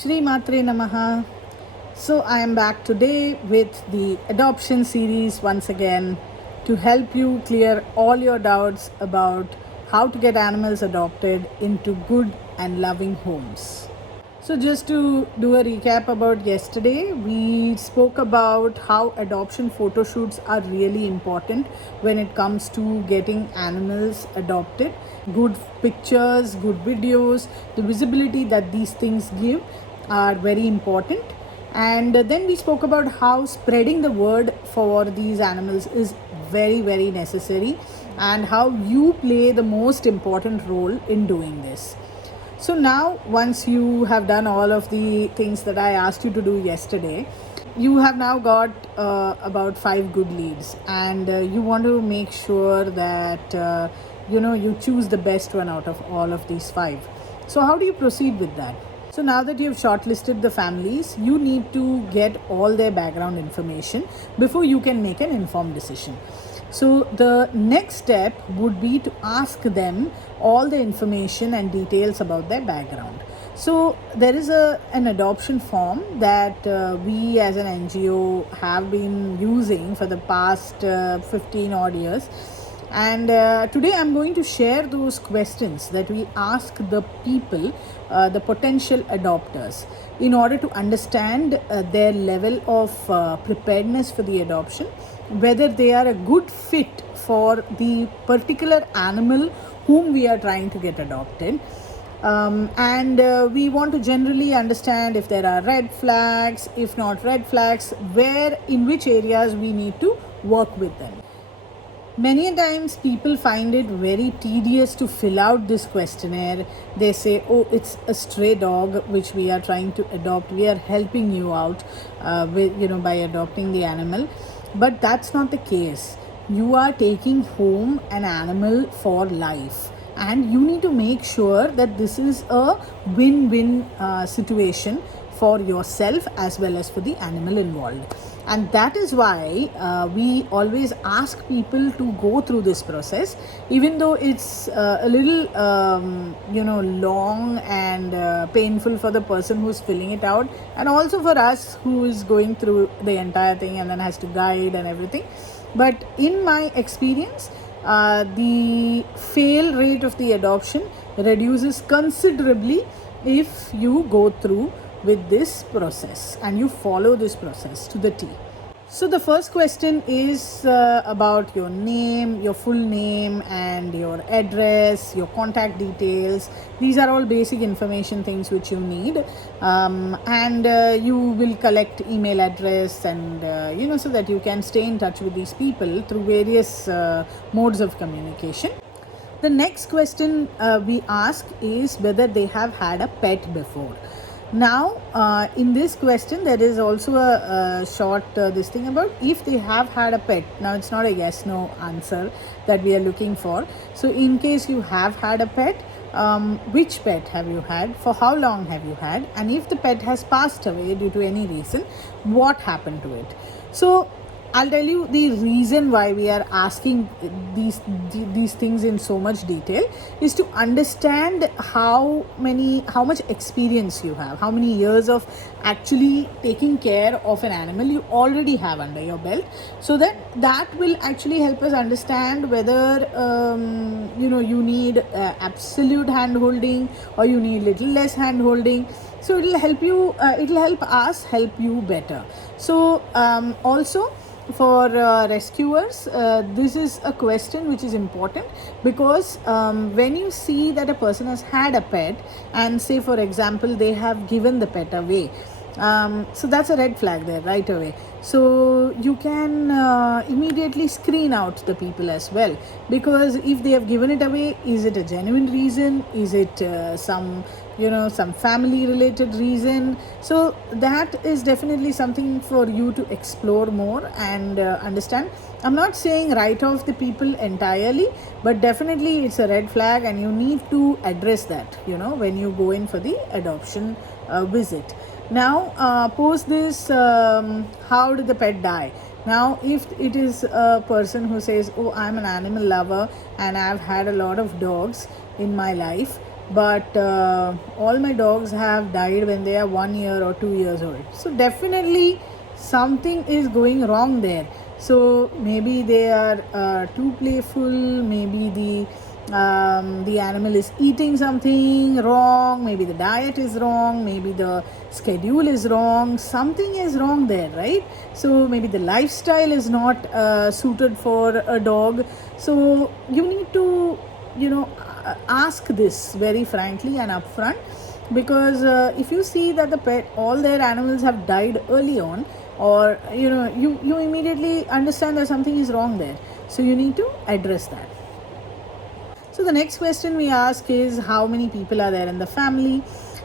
Shri Matre Namaha. So I am back today with the adoption series once again to help you clear all your doubts about how to get animals adopted into good and loving homes. So just to do a recap about yesterday, we spoke about how adoption photo shoots are really important when it comes to getting animals adopted. Good pictures, good videos, the visibility that these things give are very important. And then we spoke about how spreading the word for these animals is very necessary and how you play the most important role in doing this. So now, once you have done all of the things that I asked you to do yesterday, you have now got about 5 good leads, and you want to make sure that you choose the best one out of all of these 5. So how do you proceed with that? So now that you've shortlisted the families, you need to get all their background information before you can make an informed decision. So the next step would be to ask them all the information and details about their background. So there is an adoption form that we as an NGO have been using for the past 15 odd years. And today I'm going to share those questions that we ask the people, the potential adopters, in order to understand their level of preparedness for the adoption, whether they are a good fit for the particular animal whom we are trying to get adopted. And we want to generally understand if there are red flags, if not red flags, in which areas we need to work with them. Many times people find it very tedious to fill out this questionnaire. They say, oh, it's a stray dog which we are trying to adopt. We are helping you out by adopting the animal. But that's not the case. You are taking home an animal for life. And you need to make sure that this is a win-win situation for yourself as well as for the animal involved. And that is why we always ask people to go through this process, even though it's a little long and painful for the person who's filling it out, and also for us who is going through the entire thing and then has to guide and everything. But in my experience, the fail rate of the adoption reduces considerably if you go through with this process and you follow this process to the T. So the first question is about your name, your full name, and your address, your contact details. These are all basic information things which you need, and you will collect email address and so that you can stay in touch with these people through various modes of communication. The next question we ask is whether they have had a pet before. Now, in this question, there is also a short this thing about if they have had a pet. Now, it's not a yes/no answer that we are looking for. So, in case you have had a pet, which pet have you had? For how long have you had? And if the pet has passed away due to any reason, what happened to it? So, I'll tell you the reason why we are asking these things in so much detail is to understand how much experience you have, how many years of actually taking care of an animal you already have under your belt, so that will actually help us understand whether you need absolute hand holding or you need little less hand holding. So it'll help us help you better. So also, for rescuers, this is a question which is important because when you see that a person has had a pet and say for example they have given the pet away, so that's a red flag there right away. So you can immediately screen out the people as well, because if they have given it away, is it a genuine reason? Is it some family related reason? So that is definitely something for you to explore more and understand. I'm not saying write off the people entirely, but definitely it's a red flag and you need to address that when you go in for the adoption visit. Now, post this, how did the pet die? Now, if it is a person who says, oh, I'm an animal lover and I've had a lot of dogs in my life, but all my dogs have died when they are 1 year or 2 years old. So definitely something is going wrong there. So maybe they are too playful, maybe the animal is eating something wrong, maybe the diet is wrong, maybe the schedule is wrong, something is wrong there, right? So maybe the lifestyle is not suited for a dog. So you need to, ask this very frankly and upfront, because if you see that the pet, all their animals have died early on, or you immediately understand that something is wrong there, so you need to address that. So the next question we ask is how many people are there in the family,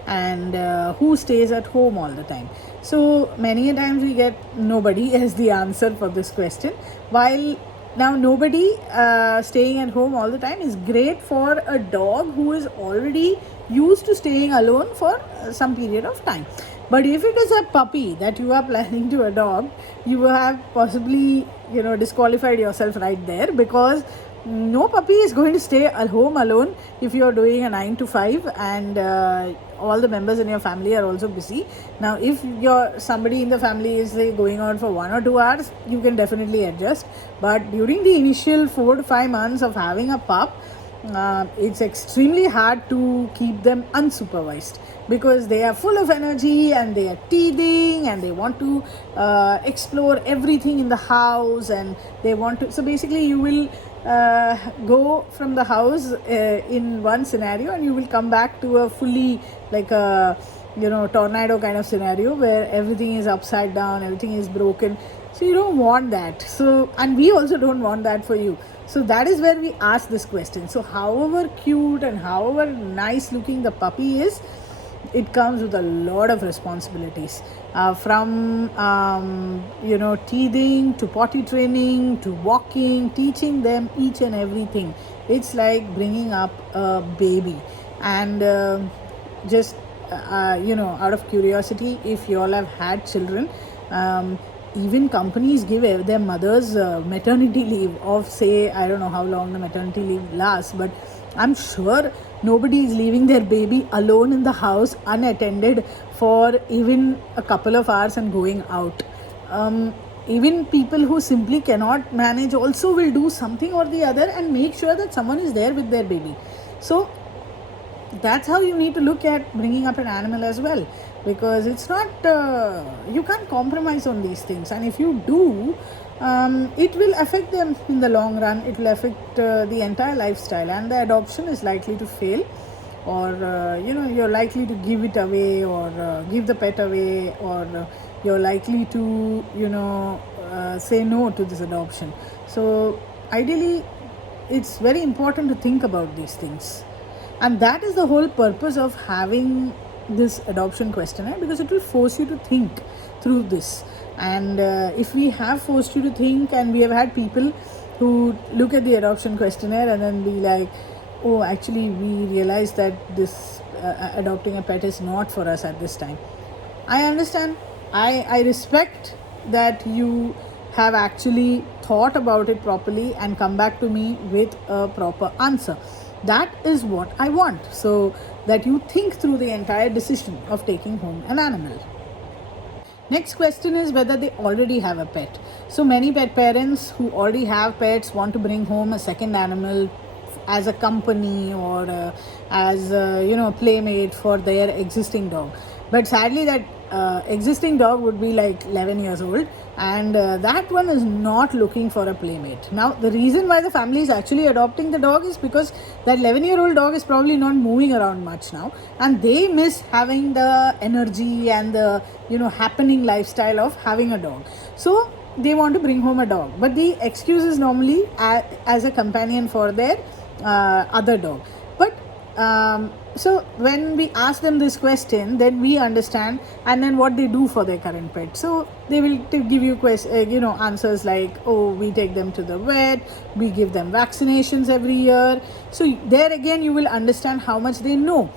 and who stays at home all the time. So many a times we get nobody as the answer for this question. While now nobody staying at home all the time is great for a dog who is already used to staying alone for some period of time. But if it is a puppy that you are planning to adopt, you have possibly disqualified yourself right there, because no puppy is going to stay at home alone if you are doing a 9 to 5, and all the members in your family are also busy. Now if somebody in the family is going out for 1 or 2 hours, you can definitely adjust, but during the initial 4 to 5 months of having a pup, it's extremely hard to keep them unsupervised, because they are full of energy and they are teething and they want to explore everything in the house, and they want to, so basically you will go from the house in one scenario, and you will come back to a fully, like a tornado kind of scenario where everything is upside down, everything is broken. So you don't want that. So, and we also don't want that for you. So that is where we ask this question. So however cute and however nice looking the puppy is, it comes with a lot of responsibilities, from teething to potty training to walking, teaching them each and everything. It's like bringing up a baby. And just out of curiosity, if you all have had children, even companies give their mothers maternity leave of, say, I don't know how long the maternity leave lasts, but I'm sure nobody is leaving their baby alone in the house unattended for even a couple of hours and going out. Even people who simply cannot manage also will do something or the other and make sure that someone is there with their baby. So that's how you need to look at bringing up an animal as well, because it's not you can't compromise on these things, and if you do, it will affect them in the long run. It will affect the entire lifestyle, and the adoption is likely to fail, or you're likely to give it away, or give the pet away, or you're likely to say no to this adoption. So ideally, it's very important to think about these things, and that is the whole purpose of having this adoption questionnaire, because it will force you to think through this. And if we have forced you to think, and we have had people who look at the adoption questionnaire and then be like, oh, actually we realize that this adopting a pet is not for us at this time. I understand. I respect that you have actually thought about it properly and come back to me with a proper answer. That is what I want, so that you think through the entire decision of taking home an animal. Next question is whether they already have a pet. So many pet parents who already have pets want to bring home a second animal as a company, or as a playmate for their existing dog. But sadly, that existing dog would be like 11 years old, and that one is not looking for a playmate. Now the reason why the family is actually adopting the dog is because that 11-year-old dog is probably not moving around much now, and they miss having the energy and the happening lifestyle of having a dog. So they want to bring home a dog, but the excuse is normally as a companion for their other dog. But so when we ask them this question, then we understand, and then what they do for their current pet. So they will give you answers like, oh, we take them to the vet, we give them vaccinations every year. So there again you will understand how much they know.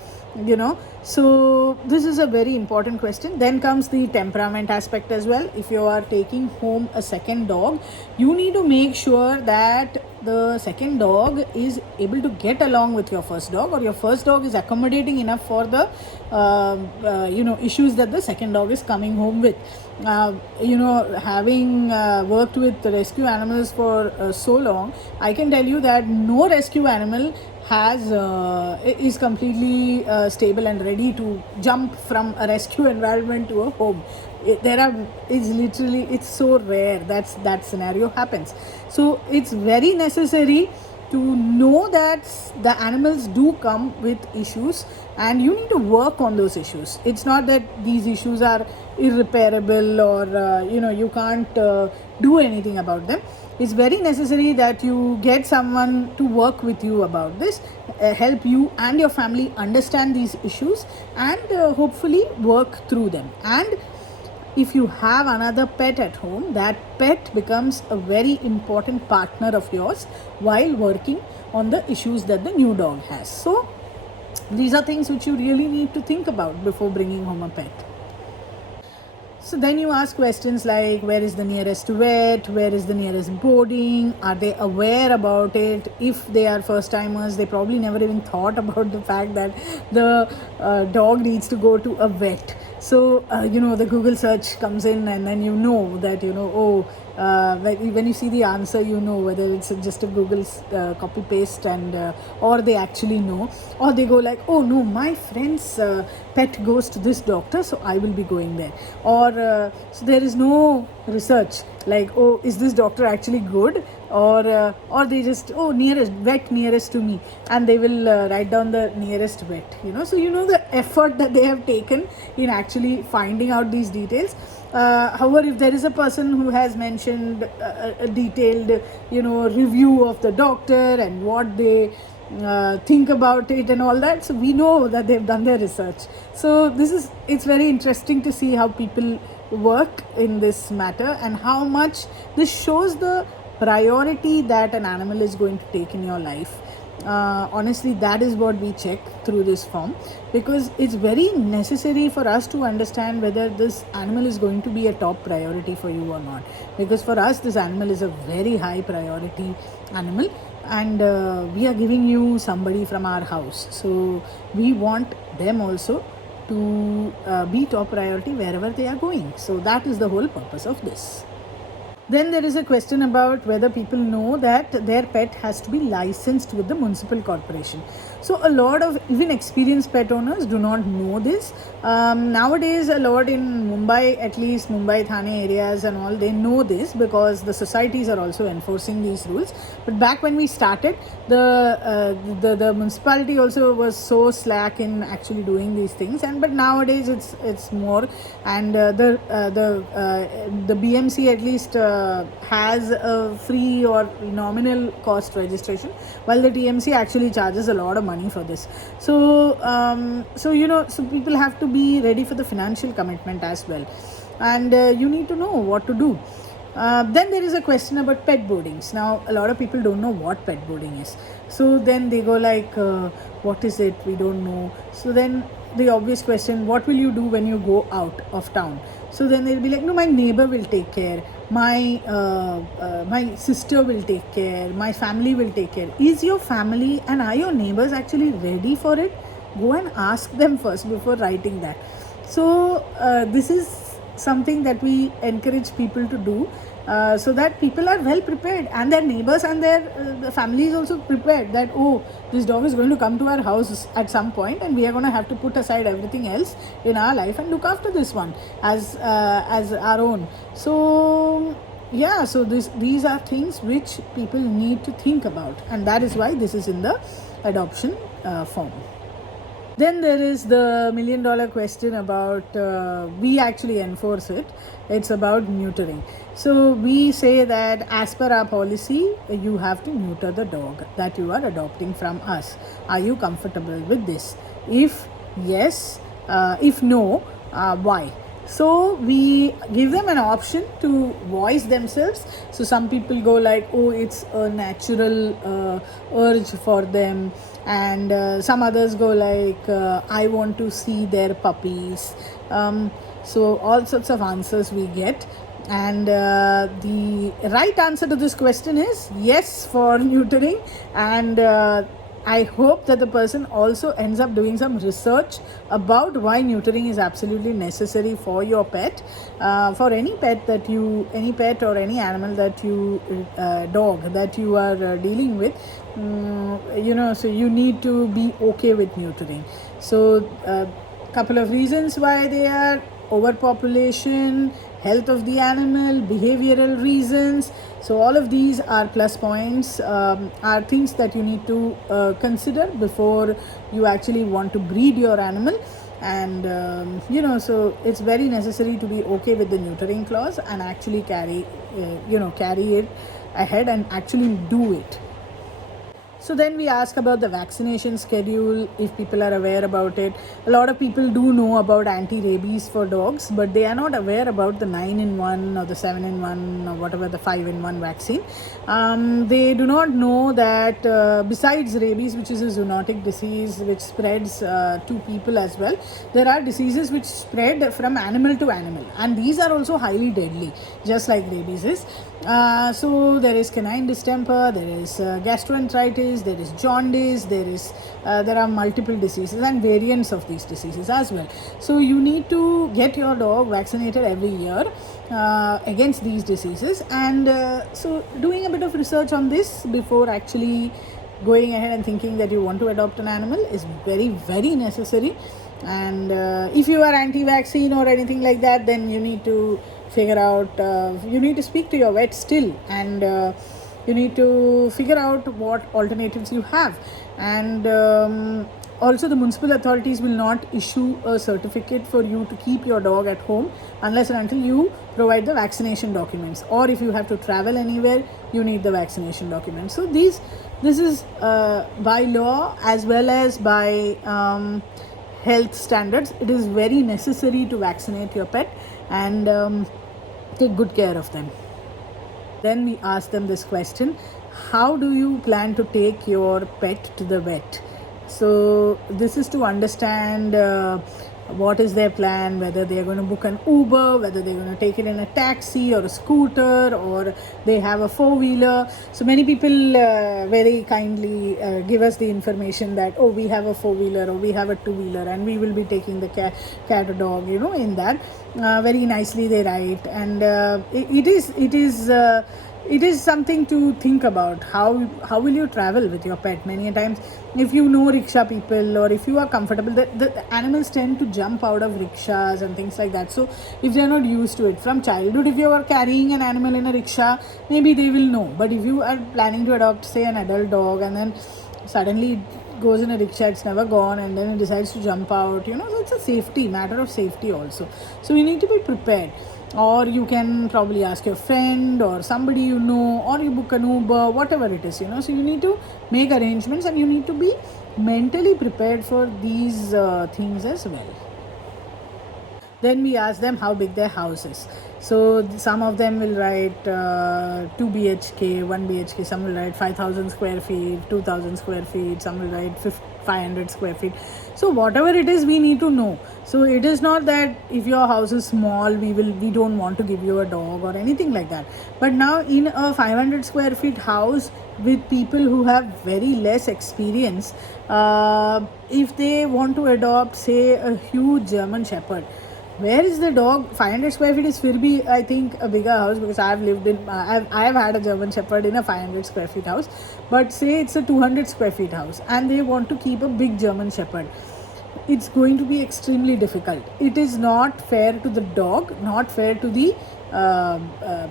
So this is a very important question. Then comes the temperament aspect as well. If you are taking home a second dog, you need to make sure that the second dog is able to get along with your first dog, or your first dog is accommodating enough for the issues that the second dog is coming home with. Having worked with rescue animals for so long, I can tell you that no rescue animal is completely stable and ready to jump from a rescue environment to a home. It's so rare that scenario happens. So it's very necessary to know that the animals do come with issues, and you need to work on those issues. It's not that these issues are irreparable, or you can't do anything about them. It's very necessary that you get someone to work with you about this, help you and your family understand these issues, and hopefully work through them. And if you have another pet at home, that pet becomes a very important partner of yours while working on the issues that the new dog has. So these are things which you really need to think about before bringing home a pet. So then you ask questions like, where is the nearest vet? Where is the nearest boarding? Are they aware about it? If they are first timers, they probably never even thought about the fact that the dog needs to go to a vet. So, the Google search comes in, and then that, when you see the answer, whether it's just a Google copy paste, and or they actually know, or they go like, oh no, my friend's pet goes to this doctor, so I will be going there. Or so there is no research like, oh, is this doctor actually good, or they just, oh, nearest vet nearest to me, and they will write down the nearest vet. So the effort that they have taken in actually finding out these details. However, if there is a person who has mentioned a detailed review of the doctor and what they think about it and all that, so we know that they've done their research. So it's very interesting to see how people work in this matter, and how much this shows the priority that an animal is going to take in your life. Honestly, that is what we check through this form, because it's very necessary for us to understand whether this animal is going to be a top priority for you or not. Because for us, this animal is a very high priority animal, and we are giving you somebody from our house, so we want them also to be top priority wherever they are going. So that is the whole purpose of this. Then there is a question about whether people know that their pet has to be licensed with the municipal corporation. So a lot of even experienced pet owners do not know this. Nowadays, a lot in Mumbai, at least Mumbai, Thane areas and all, they know this because the societies are also enforcing these rules. But back when we started, the municipality also was so slack in actually doing these things. But nowadays it's more, and the BMC at least has a free or nominal cost registration, while the TMC actually charges a lot of money for this. So people have to be ready for the financial commitment as well, and you need to know what to do. Then there is a question about pet boardings. Now a lot of people don't know what pet boarding is, so then they go like, what is it? We don't know. So then the obvious question, what will you do when you go out of town? So then they'll be like, no, my neighbor will take care, my sister will take care, my family will take care. Is your family and are your neighbors actually ready for it? Go and ask them first before writing that. So this is something that we encourage people to do, so that people are well prepared, and their neighbors and their family is also prepared that, oh, this dog is going to come to our house at some point, and we are going to have to put aside everything else in our life and look after this one as our own. So yeah, so these are things which people need to think about, and that is why this is in the adoption form. Then there is the $1 million question about, we actually enforce it. It's about neutering. So we say that as per our policy, you have to neuter the dog that you are adopting from us. Are you comfortable with this? If yes, if no, why? So we give them an option to voice themselves. So some people go like, oh, it's a natural urge for them, and some others go like, I want to see their puppies. So all sorts of answers we get, And the right answer to this question is yes for neutering. And I hope that the person also ends up doing some research about why neutering is absolutely necessary for your pet. For any pet or any animal that you, dog that you are dealing with, so you need to be okay with neutering. So, couple of reasons why they are: overpopulation, health of the animal, behavioral reasons. So all of these are plus points, are things that you need to consider before you actually want to breed your animal. And so it's very necessary to be okay with the neutering clause and actually carry it ahead and actually do it. So then we ask about the vaccination schedule, if people are aware about it. A lot of people do know about anti-rabies for dogs, but they are not aware about the 9-in-1 or the 7-in-1 or whatever, the 5-in-1 vaccine. They do not know that besides rabies, which is a zoonotic disease which spreads to people as well, there are diseases which spread from animal to animal, and these are also highly deadly, just like rabies is. So there is canine distemper, there is gastroenteritis, there is jaundice, there are multiple diseases and variants of these diseases as well. So you need to get your dog vaccinated every year against these diseases. And so doing a bit of research on this before actually going ahead and thinking that you want to adopt an animal is very, very necessary. And if you are anti-vaccine or anything like that, then you need to figure out, you need to speak to your vet still, and you need to figure out what alternatives you have. And also the municipal authorities will not issue a certificate for you to keep your dog at home unless and until you provide the vaccination documents, or if you have to travel anywhere, you need the vaccination documents. So this is by law as well as by health standards. It is very necessary to vaccinate your pet and take good care of them. Then we ask them this question: how do you plan to take your pet to the vet? So this is to understand what is their plan, whether they are going to book an Uber, whether they're going to take it in a taxi or a scooter, or they have a four-wheeler. So many people very kindly give us the information that, oh, we have a four-wheeler or we have a two-wheeler and we will be taking the cat or dog, in that. Very nicely they write. And it is something to think about. How will you travel with your pet? Many times, if you know rickshaw people, or if you are comfortable, the animals tend to jump out of rickshaws and things like that. So if they are not used to it from childhood, if you are carrying an animal in a rickshaw, maybe they will know. But if you are planning to adopt, say, an adult dog, and then suddenly it goes in a rickshaw, it's never gone, and then it decides to jump out, so it's a matter of safety also. So you need to be prepared. Or you can probably ask your friend or somebody you know, or you book an Uber, whatever it is, so you need to make arrangements, and you need to be mentally prepared for these things as well. Then we ask them how big their house is. So some of them will write 2 BHK, 1 BHK, some will write 5,000 square feet, 2,000 square feet, some will write 500 square feet. So whatever it is, we need to know. So it is not that if your house is small, we don't want to give you a dog or anything like that. But now in a 500 square feet house with people who have very less experience, if they want to adopt, say, a huge German Shepherd, where is the dog? 500 square feet is will be, I think, a bigger house, because I have had a German Shepherd in a 500 square feet house. But say it's a 200 square feet house and they want to keep a big German Shepherd, it's going to be extremely difficult. It is not fair to the dog, not fair to the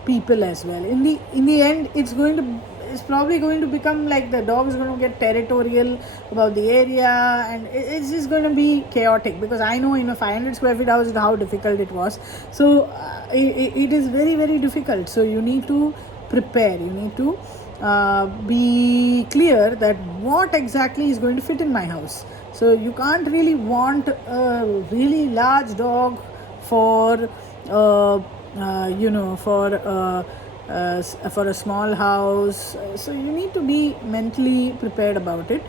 people as well. In the end, it's probably going to become like the dog is going to get territorial about the area, and it's just going to be chaotic, because I know in a 500 square feet house how difficult it was. So it is very, very difficult. So you need to prepare, you need to be clear that what exactly is going to fit in my house. So you can't really want a really large dog for for a small house. So you need to be mentally prepared about it.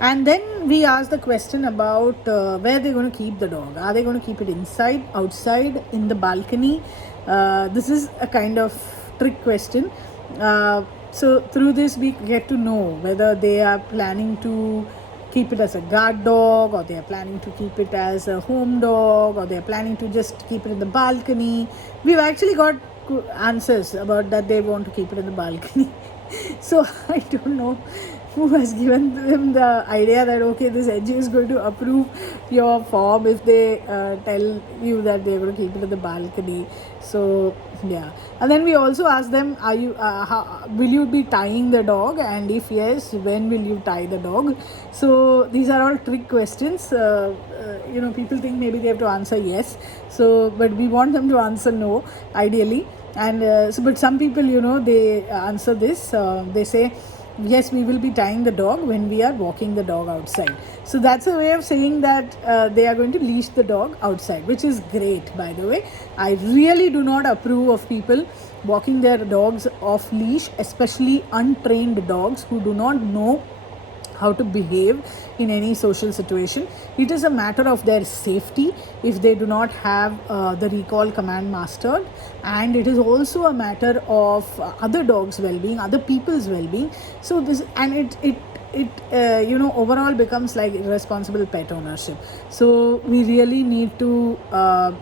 And then we ask the question about where they're going to keep the dog. Are they going to keep it inside, outside, in the balcony? This is a kind of trick question. So through this we get to know whether they are planning to keep it as a guard dog, or they are planning to keep it as a home dog, or they are planning to just keep it in the balcony. We've actually got answers about that they want to keep it in the balcony. So I don't know who has given them the idea that okay, this NGO is going to approve your form if they tell you that they're going to keep it in the balcony. So yeah, and then we also ask them, are you will you be tying the dog, and if yes, when will you tie the dog? So these are all trick questions. People think maybe they have to answer yes, so but we want them to answer no ideally. And but some people, they answer this. They say yes, we will be tying the dog when we are walking the dog outside. So that's a way of saying that they are going to leash the dog outside, which is great, by the way. I really do not approve of people walking their dogs off leash, especially untrained dogs who do not know how to behave in any social situation. It is a matter of their safety if they do not have the recall command mastered, and it is also a matter of other dogs' well-being, other people's well-being. So this, and it overall becomes like irresponsible pet ownership. So we really need to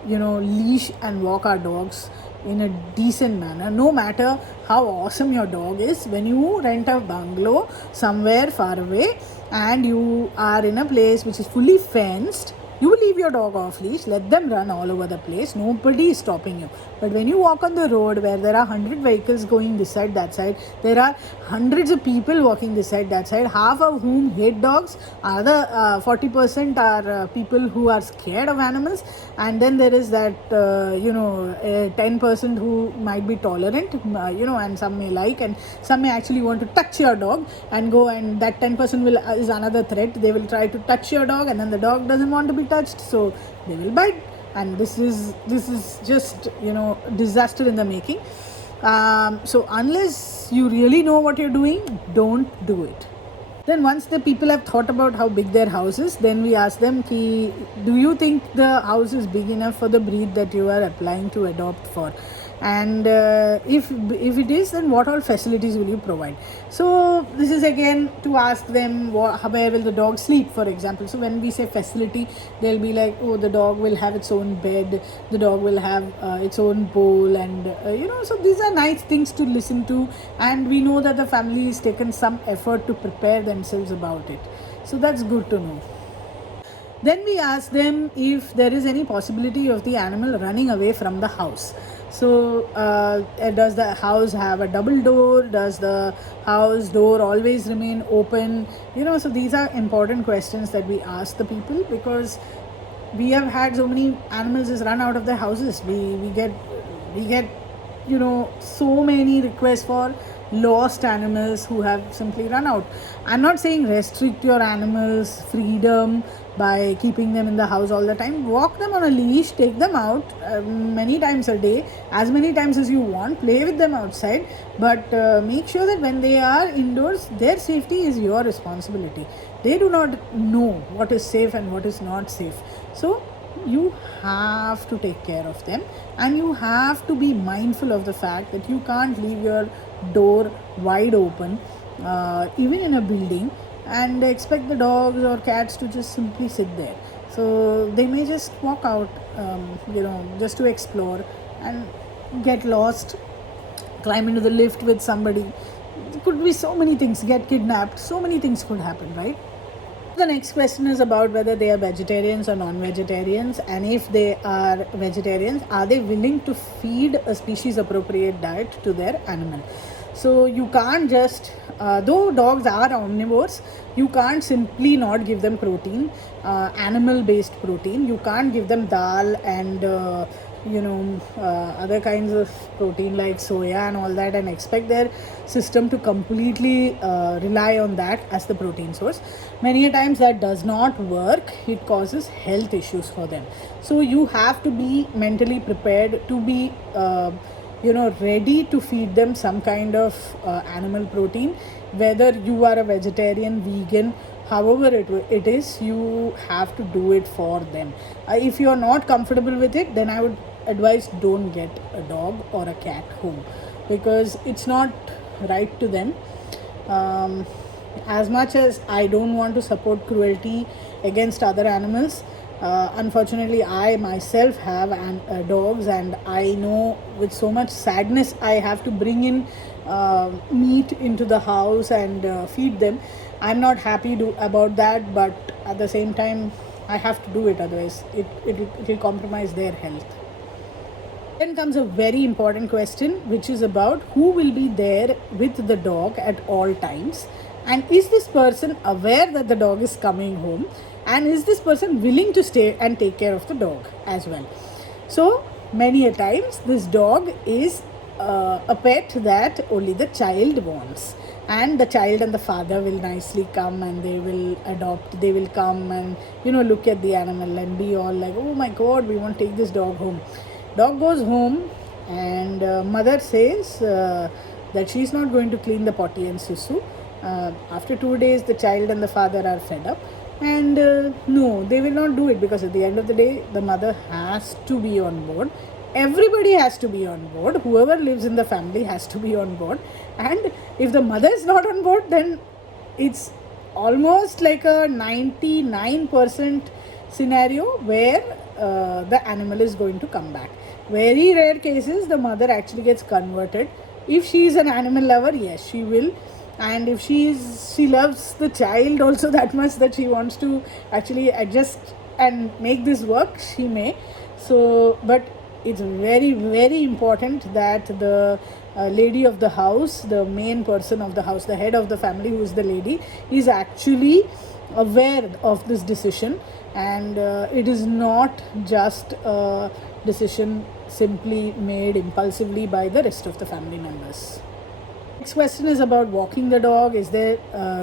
leash and walk our dogs in a decent manner, no matter how awesome your dog is. When you rent a bungalow somewhere far away and you are in a place which is fully fenced, you will leave your dog off leash, let them run all over the place, nobody is stopping you. But when you walk on the road where there are 100 vehicles going this side, that side, there are hundreds of people walking this side, that side, half of whom hate dogs, other 40% are people who are scared of animals, and then there is that 10% who might be tolerant, and some may like, and some may actually want to touch your dog and go, and that 10% is another threat. They will try to touch your dog, and then the dog doesn't want to be touched, so they will bite, and this is just disaster in the making. So unless you really know what you're doing, don't do it. Then once the people have thought about how big their house is, then we ask them, do you think the house is big enough for the breed that you are applying to adopt for? And if it is, then what all facilities will you provide? So this is again to ask them where will the dog sleep, for example. So when we say facility, they'll be like, oh, the dog will have its own bed, the dog will have its own bowl, and so these are nice things to listen to, and we know that the family has taken some effort to prepare themselves about it. So that's good to know. Then we ask them if there is any possibility of the animal running away from the house. So does the house have a double door? Does the house door always remain open? So these are important questions that we ask the people, because we have had so many animals just run out of their houses. We get so many requests for lost animals who have simply run out. I'm not saying restrict your animals' freedom by keeping them in the house all the time. Walk them on a leash, take them out many times a day, as many times as you want, play with them outside, but make sure that when they are indoors, their safety is your responsibility. They do not know what is safe and what is not safe, so you have to take care of them, and you have to be mindful of the fact that you can't leave your door wide open even in a building and expect the dogs or cats to just simply sit there. So they may just walk out just to explore and get lost, climb into the lift with somebody. It could be so many things, get kidnapped, so many things could happen, right? The next question is about whether they are vegetarians or non-vegetarians, and if they are vegetarians, are they willing to feed a species appropriate diet to their animal? So you can't just, though dogs are omnivores, you can't simply not give them protein, animal-based protein. You can't give them dal and other kinds of protein like soya and all that, and expect their system to completely rely on that as the protein source. Many a times that does not work. It causes health issues for them. So you have to be mentally prepared to be ready to feed them some kind of animal protein, whether you are a vegetarian, vegan, however it is, you have to do it for them. If you are not comfortable with it, then I would advise, don't get a dog or a cat home, because it's not right to them. um, as much as I don't want to support cruelty against other animals, unfortunately, I myself have dogs, and I know with so much sadness I have to bring in meat into the house and feed them. I'm not happy about that, but at the same time, I have to do it, otherwise, it will compromise their health. Then comes a very important question, which is about who will be there with the dog at all times, and is this person aware that the dog is coming home, and is this person willing to stay and take care of the dog as well. So many a times this dog is a pet that only the child wants, and the child and the father will nicely come and they will adopt, they will come and look at the animal and be all like, oh my god, we want to take this dog home. Dog goes home, and mother says that she's not going to clean the potty and susu. After 2 days, the child and the father are fed up, and no, they will not do it, because at the end of the day, the mother has to be on board. Everybody has to be on board. Whoever lives in the family has to be on board. And if the mother is not on board, then it's almost like a 99% scenario where the animal is going to come back. Very rare cases, the mother actually gets converted. If she is an animal lover, yes, she will. And if she loves the child also that much that she wants to actually adjust and make this work, she may. So, but it's very, very important that the lady of the house, the main person of the house, the head of the family, who is the lady, is actually aware of this decision, and it is not just a decision simply made impulsively by the rest of the family members. Next question is about walking the dog. Is there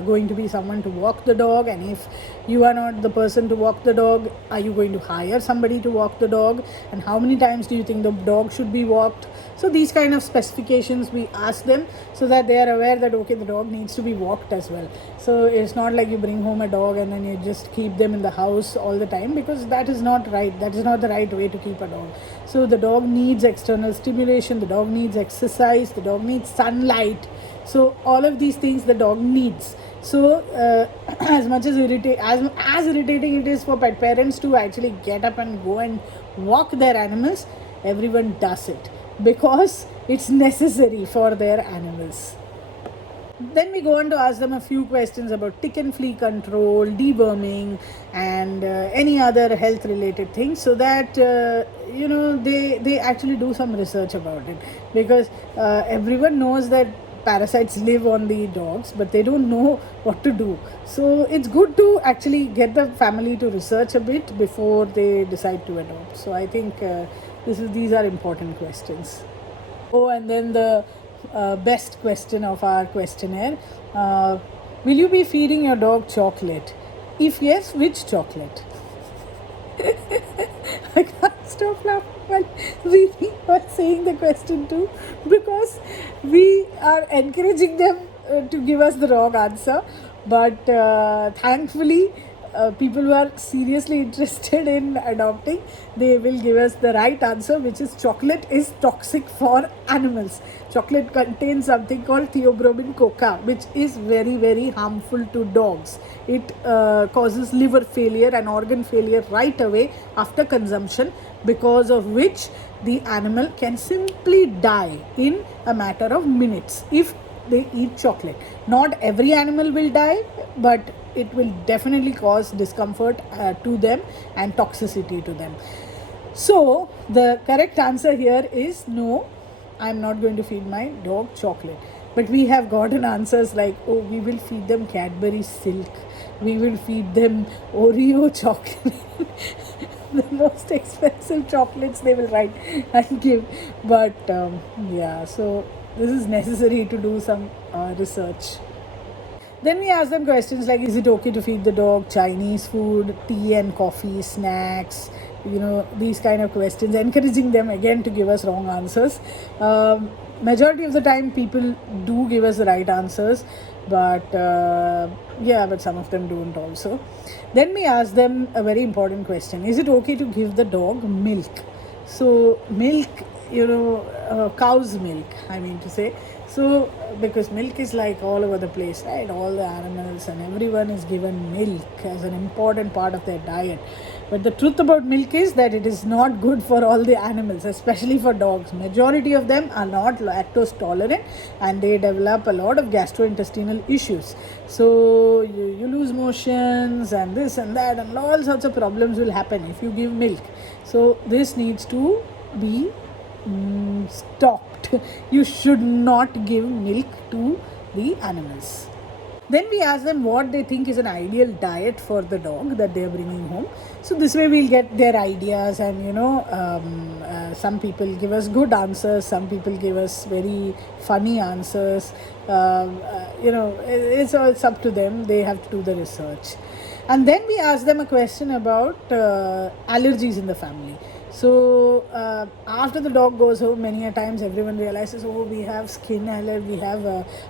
going to be someone to walk the dog? And if you are not the person to walk the dog, are you going to hire somebody to walk the dog? And how many times do you think the dog should be walked? So these kind of specifications we ask them, so that they are aware that okay, the dog needs to be walked as well. So it's not like you bring home a dog and then you just keep them in the house all the time, because that is not right. That is not the right way to keep a dog. So the dog needs external stimulation, the dog needs exercise, the dog needs sunlight. So all of these things the dog needs. So as much as irritating it is for pet parents to actually get up and go and walk their animals, everyone does it because it's necessary for their animals. Then we go on to ask them a few questions about tick and flea control, deworming, and any other health related things, so that they actually do some research about it, because everyone knows that parasites live on the dogs, but they don't know what to do. So it's good to actually get the family to research a bit before they decide to adopt. So I think these are important questions. Oh, and then the best question of our questionnaire: will you be feeding your dog chocolate? If yes, which chocolate? I can't stop laughing while reading or saying the question too, because we are encouraging them to give us the wrong answer. But thankfully, people who are seriously interested in adopting, they will give us the right answer, which is chocolate is toxic for animals. Chocolate contains something called theobromine coca, which is very, very harmful to dogs. It causes liver failure and organ failure right away after consumption, because of which the animal can simply die in a matter of minutes if they eat chocolate. Not every animal will die, but it will definitely cause discomfort to them and toxicity to them. So the correct answer here is no, I'm not going to feed my dog chocolate. But we have gotten answers like, oh, we will feed them Cadbury Silk, we will feed them Oreo chocolate. The most expensive chocolates they will write and give. But yeah, so this is necessary to do some research. Then we ask them questions like, is it okay to feed the dog Chinese food, tea and coffee, snacks, these kind of questions, encouraging them again to give us wrong answers. Majority of the time people do give us the right answers, but but some of them don't also. Then we ask them a very important question: is it okay to give the dog milk? So milk, cow's milk, I mean to say. So because milk is like all over the place, right? All the animals and everyone is given milk as an important part of their diet. But the truth about milk is that it is not good for all the animals, especially for dogs. Majority of them are not lactose tolerant, and they develop a lot of gastrointestinal issues. So you lose motions and this and that, and all sorts of problems will happen if you give milk. So this needs to be stopped. You should not give milk to the animals. Then we ask them what they think is an ideal diet for the dog that they are bringing home. So this way we'll get their ideas, and some people give us good answers, some people give us very funny answers. It's up to them. They have to do the research. And then we ask them a question about allergies in the family. So after the dog goes home, many a times everyone realizes, oh, we have skin allergy, we have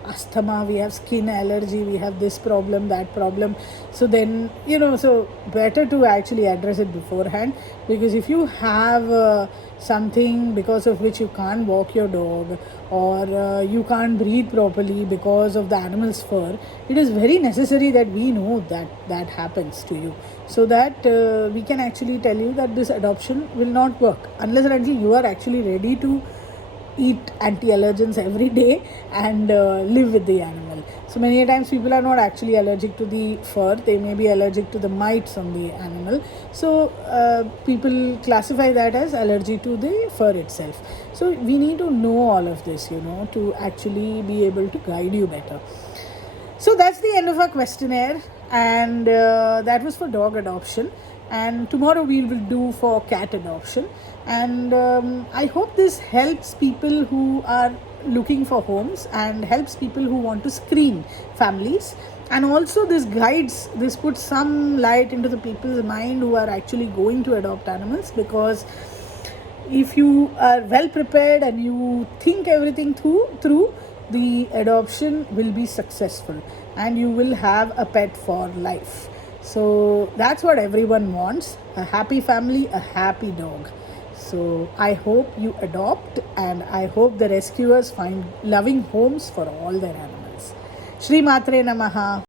asthma, we have skin allergy, we have this problem, that problem. So then, so better to actually address it beforehand, because if you have something because of which you can't walk your dog, or you can't breathe properly because of the animal's fur, it is very necessary that we know that that happens to you, so that we can actually tell you that this adoption will not work unless and until you are actually ready to eat anti-allergens every day and live with the animal. So many times people are not actually allergic to the fur, they may be allergic to the mites on the animal. So people classify that as allergy to the fur itself. So we need to know all of this, to actually be able to guide you better. So that's the end of our questionnaire, and that was for dog adoption. And tomorrow we will do for cat adoption. And I hope this helps people who are looking for homes, and helps people who want to screen families. And also this puts some light into the people's mind who are actually going to adopt animals, because if you are well prepared and you think everything through, the adoption will be successful and you will have a pet for life. So that's what everyone wants: a happy family, a happy dog. So I hope you adopt, and I hope the rescuers find loving homes for all their animals. Shri Matre Namaha.